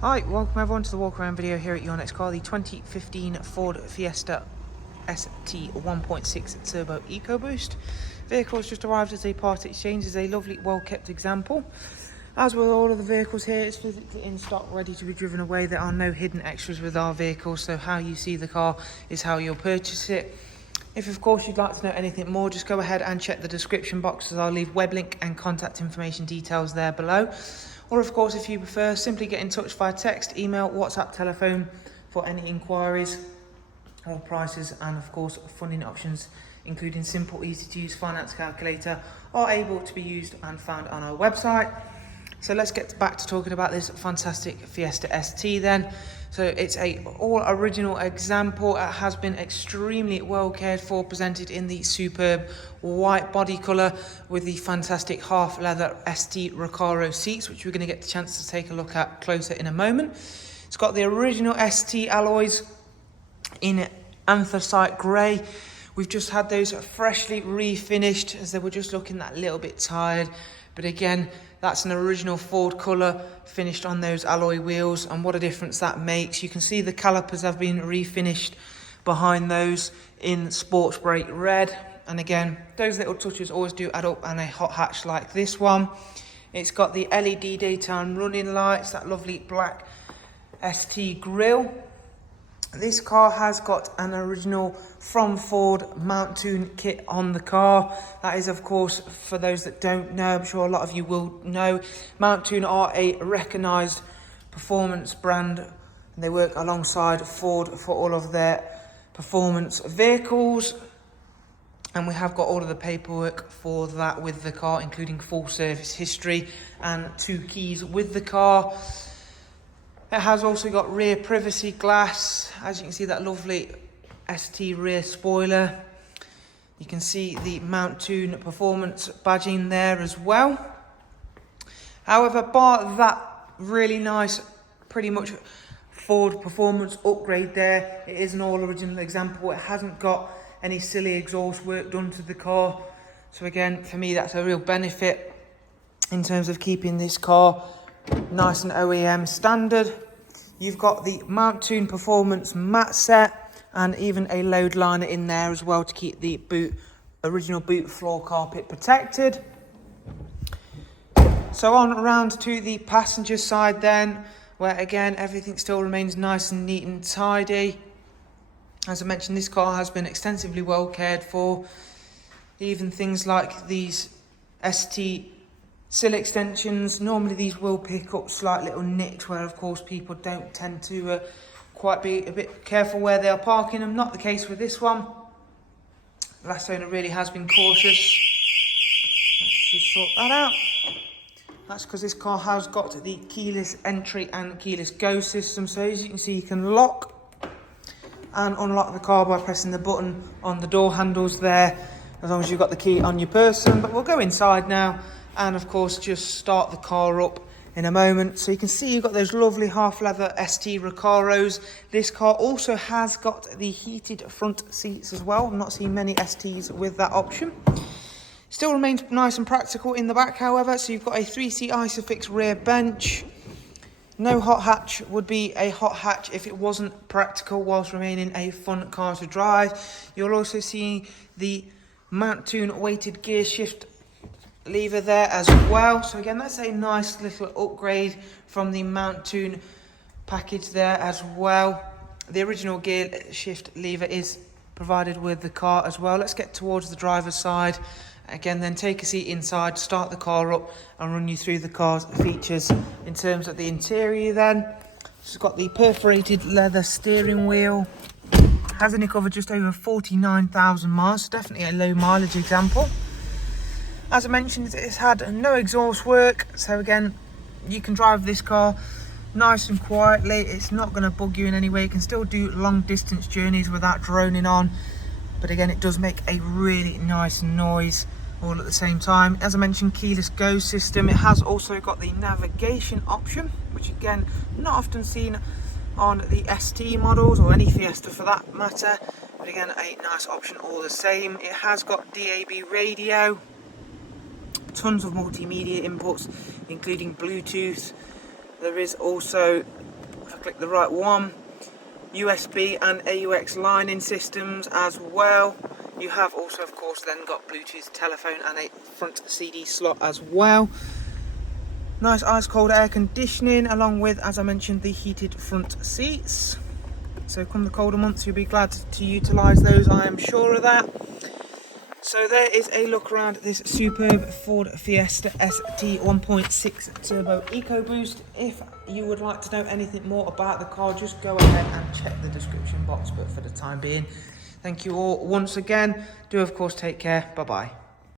Hi, welcome everyone to the walk around video here at your next car, the 2015 Ford Fiesta ST 1.6 Turbo EcoBoost. Vehicle has just arrived as a part exchange. Is a lovely, well kept example. As with all of the vehicles here, it's physically in stock, ready to be driven away. There are no hidden extras with our vehicles, so how you see the car is how you'll purchase it. If of course you'd like to know anything more, just go ahead and check the description box, as I'll leave web link and contact information details there below. Or of course, if you prefer, simply get in touch via text, email, WhatsApp, telephone for any inquiries or prices, and of course funding options including simple, easy to use finance calculator are able to be used and found on our website. So let's get back to talking about this fantastic Fiesta ST then. So it's a all original example. It has been extremely well cared for, presented in the superb white body colour with the fantastic half leather ST Recaro seats, which we're going to get the chance to take a look at closer in a moment. It's got the original ST alloys in anthracite grey. We've just had those freshly refinished, as they were just looking that little bit tired. But again, that's an original Ford colour finished on those alloy wheels, and what a difference that makes. You can see the calipers have been refinished behind those in sports brake red. And again, those little touches always do add up on a hot hatch like this one. It's got the LED daytime running lights, that lovely black ST grille. This car has got an original from Ford Mountune kit on the car. That is, of course, for those that don't know, I'm sure a lot of you will know, Mountune are a recognised performance brand, and they work alongside Ford for all of their performance vehicles. And we have got all of the paperwork for that with the car, including full service history and 2 keys with the car. It has also got rear privacy glass. As you can see, that lovely ST rear spoiler. You can see the Mountune performance badging there as well. However, bar that really nice, pretty much Ford performance upgrade there, it is an all original example. It hasn't got any silly exhaust work done to the car. So again, for me, that's a real benefit in terms of keeping this car nice and OEM standard. You've got the Mountune performance mat set and even a load liner in there as well to keep the original boot floor carpet protected. So on around to the passenger side then, where again everything still remains nice and neat and tidy. As I mentioned, this car has been extensively well cared for. Even things like these ST sill extensions, normally these will pick up slight little nicks, where of course people don't tend to quite be a bit careful where they are parking them. Not the case with this one. The last owner really has been cautious. Let's just sort that out. That's because this car has got the keyless entry and keyless go system. So as you can see, you can lock and unlock the car by pressing the button on the door handles there, as long as you've got the key on your person. But we'll go inside now and of course just start the car up in a moment. So you can see you've got those lovely half leather ST Recaros. This car also has got the heated front seats as well. I've not seen many STs with that option. Still remains nice and practical in the back, however. So you've got a 3-seat Isofix rear bench. No hot hatch would be a hot hatch if it wasn't practical, whilst remaining a fun car to drive. You'll also see the Mountune weighted gear shift lever there as well. So again, that's a nice little upgrade from the Mountune package there as well. The original gear shift lever is provided with the car as well. Let's get towards the driver's side. Again, then take a seat inside, start the car up and run you through the car's features. In terms of the interior then, it's got the perforated leather steering wheel. Has only covered just over 49,000 miles, so definitely a low mileage example. As I mentioned, it's had no exhaust work, so again, you can drive this car nice and quietly. It's not going to bug you in any way. You can still do long distance journeys without droning on, but again, it does make a really nice noise all at the same time. As I mentioned, keyless go system. It has also got the navigation option, which again, not often seen on the ST models or any Fiesta for that matter, but again, a nice option all the same. It has got DAB radio, tons of multimedia inputs including Bluetooth. There is also click the right one. USB and AUX lining systems as well. You have also, of course, then got Bluetooth telephone and a front CD slot as well. Nice ice cold air conditioning, along with, as I mentioned, the heated front seats. So come the colder months, you'll be glad to utilise those, I am sure of that. So there is a look around this superb Ford Fiesta ST 1.6 Turbo EcoBoost. If you would like to know anything more about the car, just go ahead and check the description box. But for the time being, thank you all once again. Do of course take care. Bye bye.